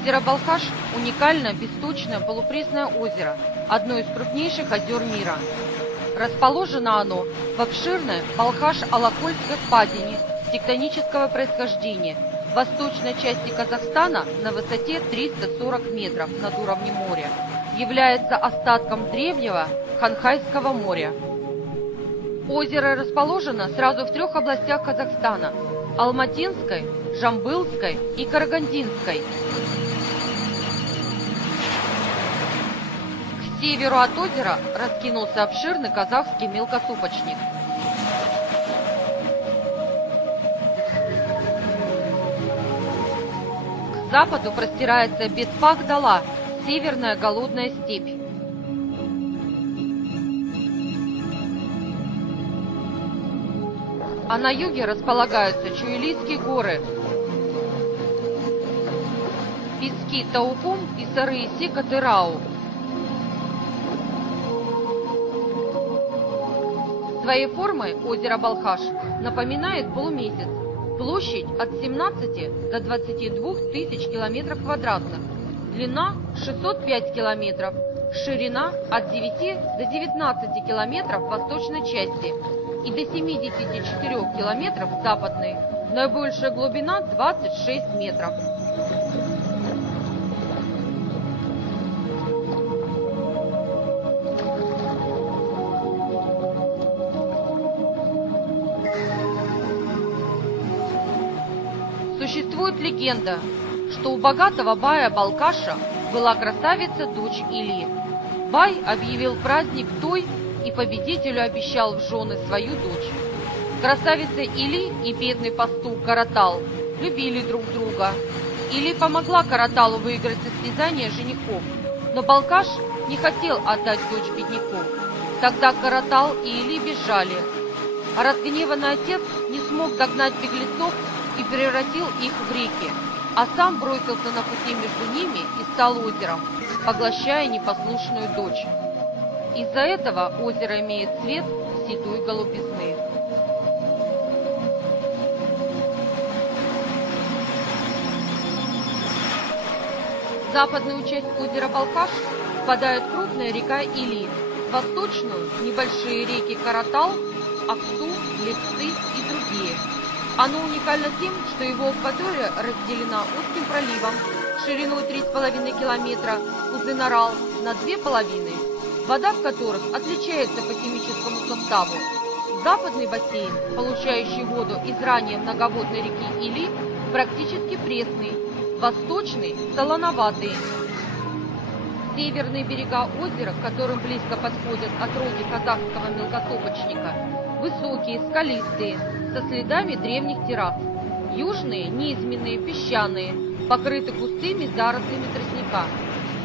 Озеро Балхаш – уникальное бесточное полупресное озеро, одно из крупнейших озер мира. Расположено оно в обширной Балхаш-Алакольской впадине тектонического происхождения в восточной части Казахстана на высоте 340 метров над уровнем моря. Является остатком древнего Ханхайского моря. Озеро расположено сразу в 3 областях Казахстана – Алматинской, Жамбылской и Карагандинской. К северу от озера раскинулся обширный казахский мелкосупочник. К западу простирается Бетпак-Дала, северная голодная степь. А на юге располагаются Чуелийские горы, пески Таукум и сырые Сека-Тырау. Своей формой озеро Балхаш напоминает полумесяц. Площадь от 17 до 22 тысяч километров квадратных, длина 605 километров, ширина от 9 до 19 километров в восточной части и до 74 километров в западной. Наибольшая глубина 26 метров. Существует легенда, что у богатого бая Балкаша была красавица, дочь Или. Бай объявил праздник той и победителю обещал в жены свою дочь. Красавица Или и бедный пастух Каратал любили друг друга. Или помогла Караталу выиграть состязание женихов, но Балкаш не хотел отдать дочь бедняку. Тогда Каратал и Или бежали. А разгневанный отец не смог догнать беглецов и превратил их в реки, а сам бросился на пути между ними и стал озером, поглощая непослушную дочь. Из-за этого озеро имеет цвет седой голубизны. В западную часть озера Балхаш впадает крупная река Или, в восточную – небольшие реки Каратал, Аксу, Лепсы и другие. Оно уникально тем, что его акватория разделена узким проливом шириной 3,5 километра Узын-Арал на 2,5, вода в которых отличается по химическому составу. Западный бассейн, получающий воду из ранее многоводной реки Или, практически пресный, восточный – солоноватый. Северные берега озера, к которым близко подходят отроги казахского мелкосопочника, высокие, скалистые, со следами древних террас. Южные, низменные, песчаные, покрыты густыми зарослями тростника.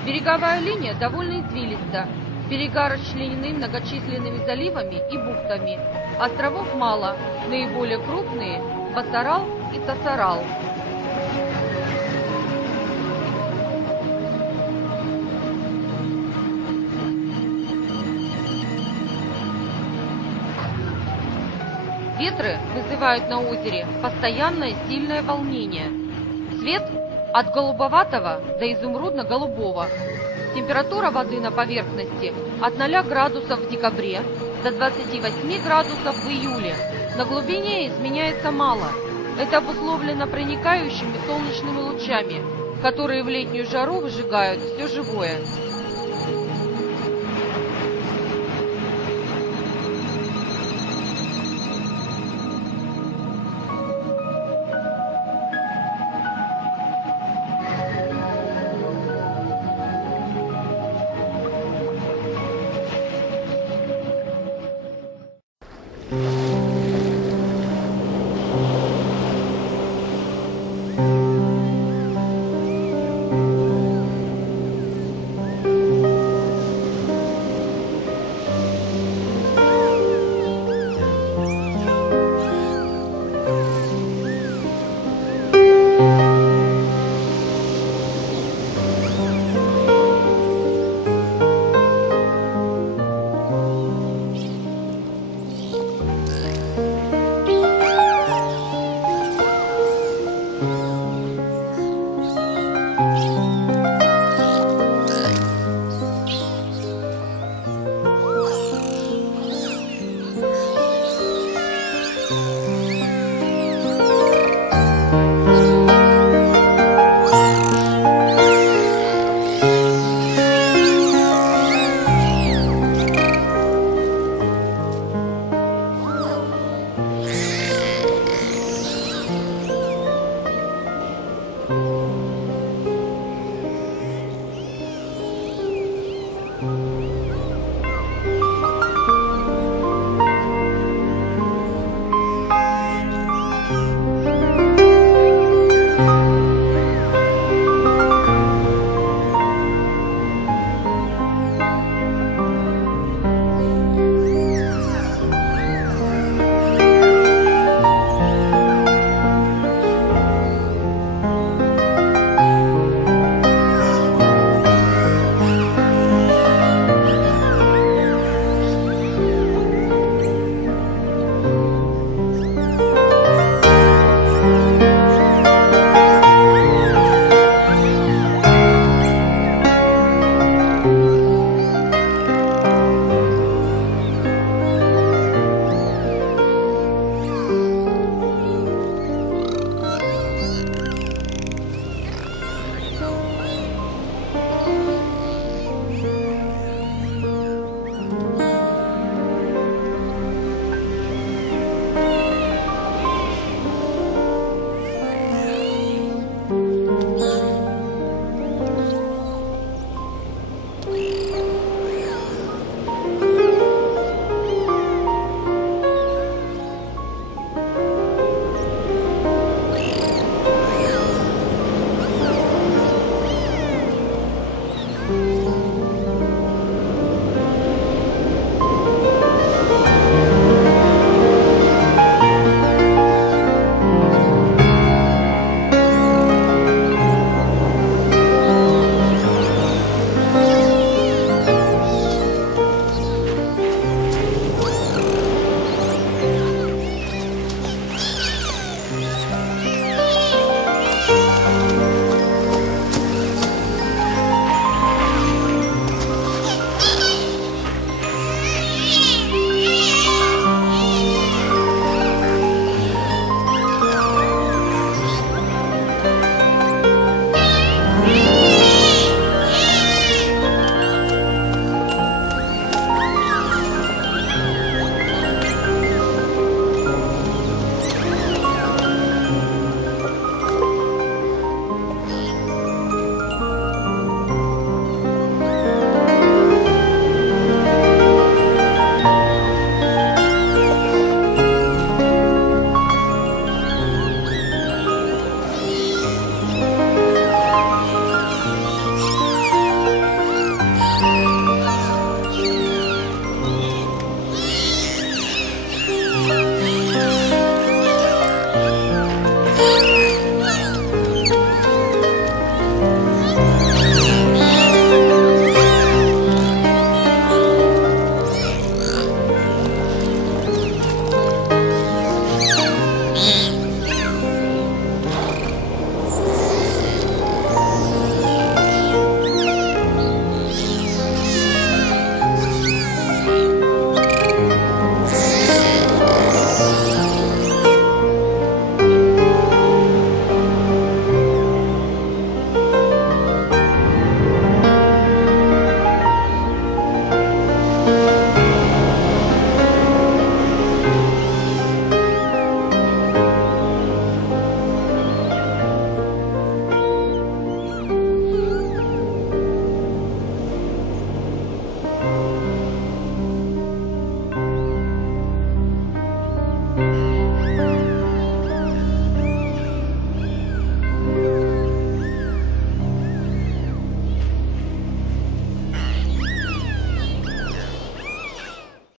Береговая линия довольно извилиста. Берега расчленены многочисленными заливами и бухтами. Островов мало, наиболее крупные – Басарал и Тасарал. Ветры вызывают на озере постоянное сильное волнение. Цвет от голубоватого до изумрудно-голубого. Температура воды на поверхности от 0 градусов в декабре до 28 градусов в июле. На глубине изменяется мало. Это обусловлено проникающими солнечными лучами, которые в летнюю жару выжигают все живое.